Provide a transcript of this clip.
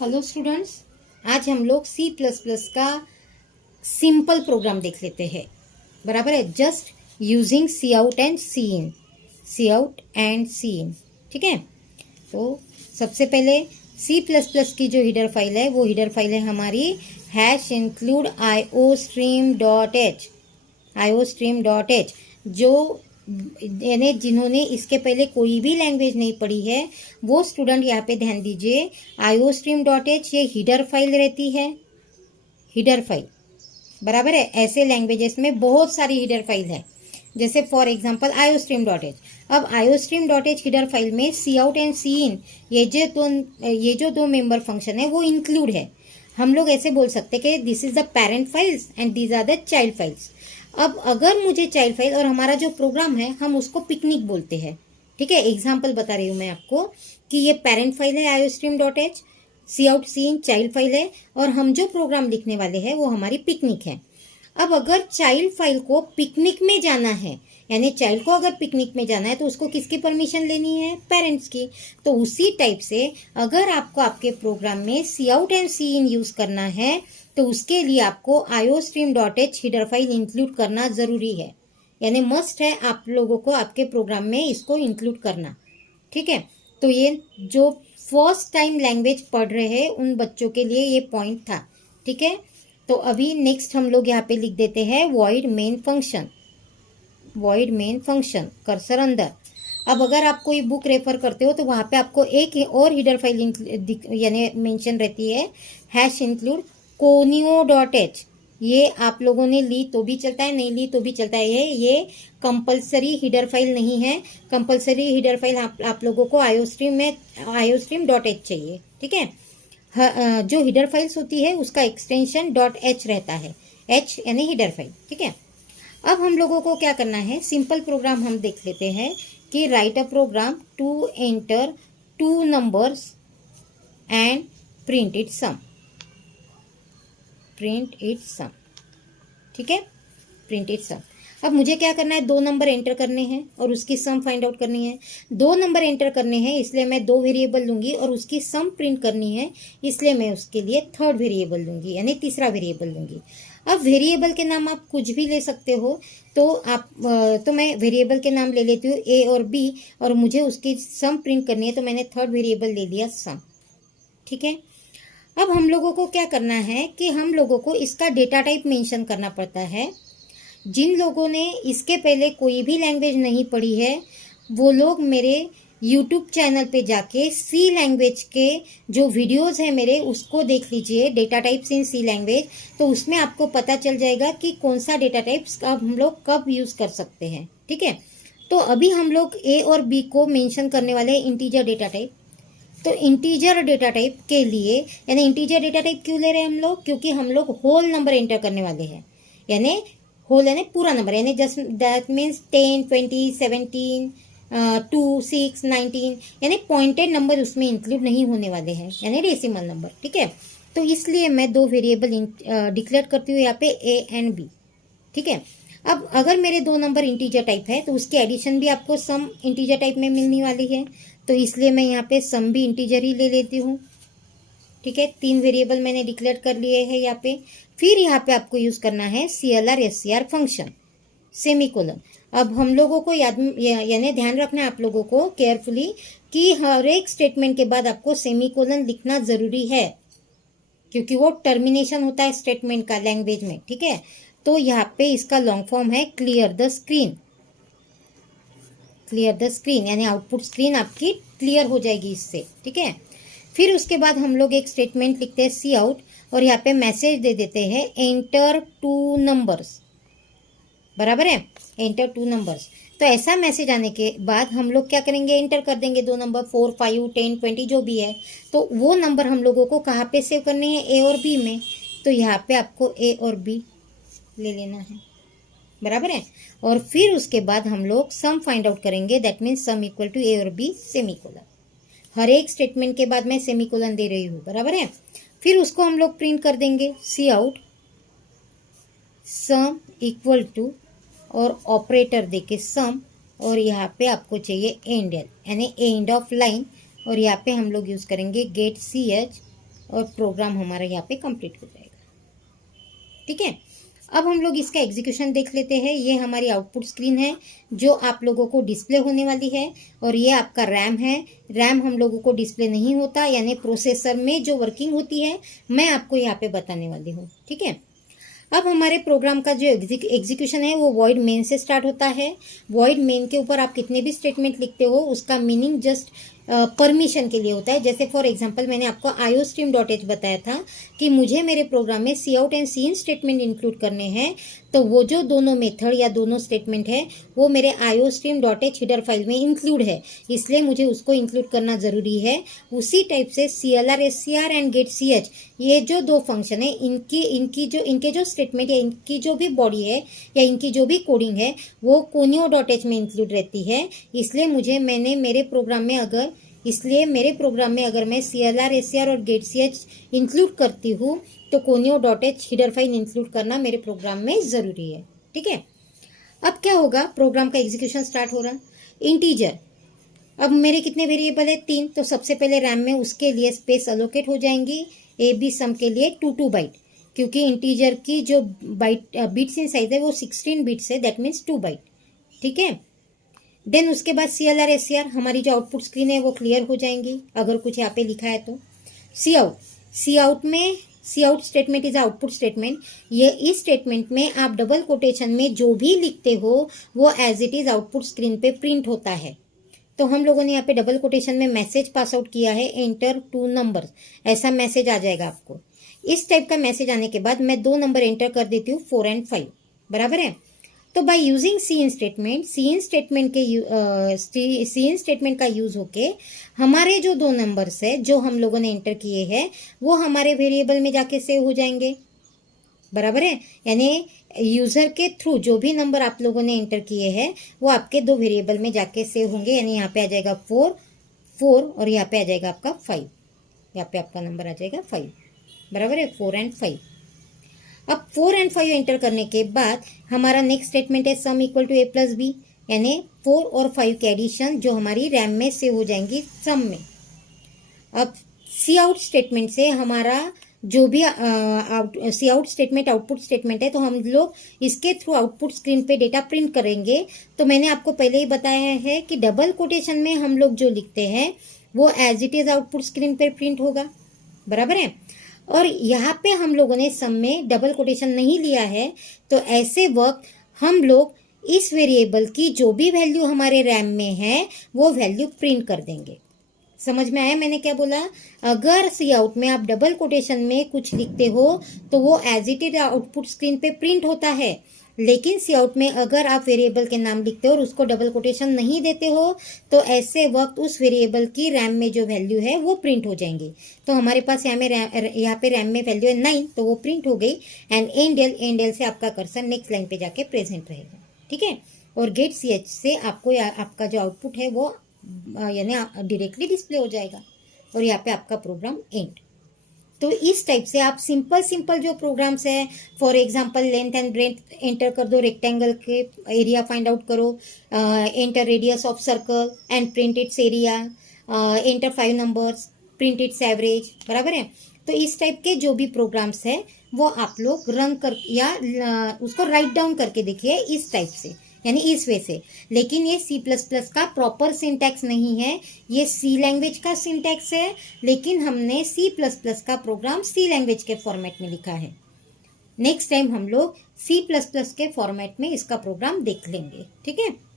Hello students, आज हम लोग C++ का सिंपल प्रोग्राम देख लेते हैं। बराबर है। Just using cout and cin, cout and cin. ठीक है। तो सबसे पहले C++ की जो हीडर फाइल है वो हीडर फाइल है हमारी #include iostream.h। iostream.h जो यानी जिन्होंने इसके पहले कोई भी लैंग्वेज नहीं पढ़ी है वो स्टूडेंट यहाँ पे ध्यान दीजिए। iostream.h ये हीडर फाइल रहती है, हीडर फाइल। बराबर है। ऐसे लैंग्वेजेस में बहुत सारी हीडर फाइल है, जैसे फॉर एग्जांपल iostream.h। अब iostream.h हीडर फाइल में सी आउट एंड सी इन ये जो दो मेंबर फंक्शन है वो इंक्लूड है। हम लोग ऐसे बोल सकते हैं कि this is the parent files and these are the child files. अब अगर मुझे चाइल्ड फाइल और हमारा जो प्रोग्राम है हम उसको पिकनिक बोलते हैं। ठीक है। एग्जाम्पल बता रही हूँ मैं आपको कि ये पेरेंट फाइल है iostream.h, C out C in child file है, और हम जो प्रोग्राम लिखने वाले हैं वो हमारी पिकनिक है। अब अगर चाइल्ड फाइल को पिकनिक में जाना है, यानी चाइल्ड को अगर पिकनिक में जाना है तो उसको किसकी परमिशन लेनी है? पेरेंट्स की। तो उसी टाइप से अगर आपको आपके प्रोग्राम में cout and cin use करना है तो उसके लिए आपको iostream.h हीडर फाइल इंक्लूड करना जरूरी है, यानी मस्ट है आप लोगों को आपके प्रोग्राम में इसको इंक्लूड करना। ठीक है। तो ये जो फर्स्ट टाइम लैंग्वेज पढ़ रहे हैं उन बच्चों के लिए ये पॉइंट था। ठीक है। तो अभी नेक्स्ट हम लोग यहाँ पे लिख देते हैं void main function, void main function, cursor अंदर। अब अगर आप कोई बुक रेफर करते हो तो वहाँ पे आपको एक और हीडर फाइल यानी मेंशन रहती है #include conio.h। ये आप लोगों ने ली तो भी चलता है, नहीं ली तो भी चलता है। ये कंपलसरी हीडर फाइल नहीं है। कंपलसरी हीडर फाइल आप लोगों को iostream.h चाहिए। ठीक है। जो हीडर फाइल्स होती है उसका एक्सटेंशन .h रहता है, h यानी हीडर फाइल। ठीक है। अब हम लोगों को क्या करना है, सिंपल प्रोग्राम हम देख लेते हैं कि write a program to enter 2 numbers and print it sum, print it sum. ठीक है। Print it sum. अब मुझे क्या करना है, 2 नंबर एंटर करने हैं और उसकी सम फाइंड आउट करनी है। 2 नंबर एंटर करने हैं इसलिए मैं 2 वेरिएबल लूंगी, और उसकी सम प्रिंट करनी है इसलिए मैं उसके लिए 3rd वेरिएबल लूंगी, यानी तीसरा वेरिएबल लूंगी। अब वेरिएबल के नाम आप कुछ भी ले सकते हो, तो मैं वेरिएबल के नाम ले लेती हूँ A और B, और मुझे उसकी सम प्रिंट करनी है तो मैंने 3rd वेरिएबल ले लिया सम। ठीक है। अब हम लोगों को क्या करना है कि हम लोगों को इसका डेटा टाइप मेंशन करना पड़ता है। जिन लोगों ने इसके पहले कोई भी लैंग्वेज नहीं पढ़ी है वो लोग मेरे यूट्यूब चैनल पे जाके सी लैंग्वेज के जो वीडियोस है मेरे उसको देख लीजिए, data types in C language. तो उसमें आपको पता चल जाएगा कि कौन सा डेटा टाइप्स हम लोग कब यूज़ कर सकते हैं। ठीक है। तो अभी हम लोग ए और बी को मेंशन करने वाले हैं इंटीजर डेटा टाइप। तो इंटीजर डेटा टाइप के लिए, यानी इंटीजर डेटा टाइप क्यों ले रहे हैं हम लोग, क्योंकि हम लोग होल नंबर एंटर करने वाले हैं। यानी होल यानी पूरा नंबर, यानी जस्ट दैट मीन्स 10, 20, 17, 2, 6, 19, यानी पॉइंटेड नंबर उसमें इंक्लूड नहीं होने वाले हैं, यानी डेसिमल नंबर। ठीक है। तो इसलिए मैं 2 वेरिएबल डिक्लेयर करती हूँ यहाँ पे A एंड B। ठीक है। अब अगर मेरे 2 नंबर इंटीजर टाइप है तो उसकी एडिशन भी आपको सम इंटीजर टाइप में मिलने वाली है, तो इसलिए मैं यहाँ पे सम भी इंटीजर ही ले लेती हूँ। ठीक है। 3 वेरिएबल मैंने डिक्लेयर कर लिए हैं यहाँ पे। फिर यहाँ पे आपको यूज करना है CLR SCR फंक्शन, सेमीकोलन। अब हम लोगों को यानी ध्यान रखना है आप लोगों को केयरफुली कि हर एक स्टेटमेंट के बाद आपको सेमीकोलन लिखना जरूरी है, क्योंकि वो टर्मिनेशन होता है स्टेटमेंट का लैंग्वेज में। ठीक है। तो यहाँ पे इसका लॉन्ग फॉर्म है clear the screen, clear the screen, यानी आउटपुट स्क्रीन आपकी क्लियर हो जाएगी इससे। ठीक है। फिर उसके बाद हम लोग एक स्टेटमेंट लिखते हैं सी आउट, और यहाँ पे मैसेज दे देते हैं एंटर 2 नंबर्स। बराबर है। Enter 2 numbers. तो ऐसा मैसेज आने के बाद हम लोग क्या करेंगे, एंटर कर देंगे 2 नंबर 4, 5, 10, 20 जो भी है। तो वो नंबर हम लोगों को कहाँ पे सेव करने हैं, A और B में। तो यहाँ पे आपको A और B ले लेना है। बराबर है। और फिर उसके बाद हम लोग सम फाइंड आउट करेंगे, that means sum equal to A और B सेमीकोलन। हर एक स्टेटमेंट के बाद मैं सेमीकोलन दे रही हूँ। बराबर है। फिर उसको हम लोग प्रिंट कर देंगे सी आउट सम इक्वल टू और ऑपरेटर देके सम, और यहाँ पे आपको चाहिए एंड, यानी एंड ऑफ लाइन, और यहाँ पे हम लोग यूज करेंगे गेट CH और प्रोग्राम हमारा यहाँ पे कंप्लीट हो जाएगा। ठीक है, अब हम लोग इसका एग्जीक्यूशन देख लेते हैं। ये हमारी आउटपुट स्क्रीन है जो आप लोगों को डिस्प्ले होने वाली है, और ये आपका रैम है। रैम हम लोगों को डिस्प्ले नहीं होता, यानी प्रोसेसर में जो वर्किंग होती है मैं आपको यहाँ पे बताने वाली हूँ। ठीक है, अब हमारे प्रोग्राम का जो एग्जीक्यूशन है वो वॉइड मेन से स्टार्ट होता है। वॉइड मेन के ऊपर आप कितने भी स्टेटमेंट लिखते हो उसका मीनिंग जस्ट परमिशन के लिए होता है। जैसे फॉर एग्जांपल मैंने आपको iostream.h बताया था कि मुझे मेरे प्रोग्राम में cout and C in statement include करने हैं, तो वो जो दोनों मेथड या दोनों स्टेटमेंट है वो मेरे iostream.h हेडर फाइल में इंक्लूड है, इसलिए मुझे उसको इंक्लूड करना ज़रूरी है। उसी टाइप से CLR SCR एंड getch, ये जो दो फंक्शन है इनके जो स्टेटमेंट या इनकी जो भी बॉडी है या इनकी जो भी कोडिंग है वो conio.h में इंक्लूड रहती है। इसलिए मेरे प्रोग्राम में अगर मैं CLR SCR और getch इंक्लूड करती हूँ तो conio.h हेडर फाइल इंक्लूड करना मेरे प्रोग्राम में ज़रूरी है। ठीक है, अब क्या होगा, प्रोग्राम का एग्जीक्यूशन स्टार्ट हो रहा। इंटीजर, अब मेरे कितने वेरिएबल है 3, तो सबसे पहले रैम में उसके लिए स्पेस अलोकेट हो जाएंगी AB सम के लिए 2 बाइट, क्योंकि इंटीजर की जो बिट्स इन साइज है वो 16 बिट्स है, दैट मीन्स 2 बाइट। ठीक है, देन उसके बाद CLR SCR, हमारी जो आउटपुट स्क्रीन है वो क्लियर हो जाएंगी अगर कुछ यहाँ पे लिखा है तो। Cout statement is output statement. ये इस स्टेटमेंट में आप डबल कोटेशन में जो भी लिखते हो वो as it is output screen पे प्रिंट होता है। तो हम लोगों ने यहाँ पे डबल कोटेशन में मैसेज पास आउट किया है, एंटर 2 नंबर, ऐसा मैसेज आ जाएगा आपको। इस टाइप का मैसेज आने के बाद मैं 2 नंबर एंटर कर देती हूँ 4 और 5, बराबर है। तो by using C in statement का यूज होके हमारे जो 2 नंबर्स है जो हम लोगों ने एंटर किए हैं वो हमारे वेरिएबल में जाके सेव हो जाएंगे, बराबर है। यानी यूजर के थ्रू जो भी नंबर आप लोगों ने एंटर किए हैं वो आपके 2 वेरिएबल में जाके सेव होंगे। यानी यहाँ पे आ जाएगा 4 और यहाँ पे आ जाएगा आपका 5, यहाँ पे आपका नंबर आ जाएगा 5, बराबर है, 4 और 5। अब 4 और 5 एंटर करने के बाद हमारा नेक्स्ट स्टेटमेंट है sum equal to A + B, यानी 4 और 5 के एडिशन जो हमारी रैम में सेव हो जाएंगी सम में। अब सी आउट स्टेटमेंट से हमारा जो भी सी आउट स्टेटमेंट आउटपुट स्टेटमेंट है, तो हम लोग इसके थ्रू आउटपुट स्क्रीन पे डेटा प्रिंट करेंगे। तो मैंने आपको पहले ही बताया है कि डबल कोटेशन में हम लोग जो लिखते हैं वो as it is output screen पर प्रिंट होगा, बराबर है। और यहाँ पे हम लोगों ने सम में डबल कोटेशन नहीं लिया है, तो ऐसे वक्त हम लोग इस वेरिएबल की जो भी वैल्यू हमारे रैम में है वो वैल्यू प्रिंट कर देंगे। समझ में आया मैंने क्या बोला? अगर सी आउट में आप डबल कोटेशन में कुछ लिखते हो तो वो as it is output screen पे प्रिंट होता है, लेकिन सी आउट में अगर आप वेरिएबल के नाम लिखते हो और उसको डबल कोटेशन नहीं देते हो तो ऐसे वक्त उस वेरिएबल की रैम में जो वैल्यू है वो प्रिंट हो जाएंगी। तो हमारे पास यहाँ पे रैम में वैल्यू है 9, तो वो प्रिंट हो गई। एंड एंड से आपका कर्सर नेक्स्ट लाइन पे जाके प्रेजेंट रहेगा, ठीक है। और getch से आपको आपका जो आउटपुट है वो यानी डायरेक्टली डिस्प्ले हो जाएगा और यहाँ पे आपका प्रोग्राम एंड। तो इस टाइप से आप सिंपल जो प्रोग्राम्स है, for example length and breadth enter कर दो, रेक्टेंगल के एरिया फाइंड आउट करो, enter radius of circle and print its area, enter 5 numbers, print its average, बराबर है। तो इस टाइप के जो भी प्रोग्राम्स है वो आप लोग रन कर या उसको राइट डाउन करके देखिए इस टाइप से, यानी इस वे से। लेकिन ये C++ का प्रॉपर सिंटैक्स नहीं है, ये C लैंग्वेज का सिंटैक्स है, लेकिन हमने C++ का प्रोग्राम C लैंग्वेज के फॉर्मेट में लिखा है। नेक्स्ट टाइम हम लोग C++ के फॉर्मेट में इसका प्रोग्राम देख लेंगे, ठीक है।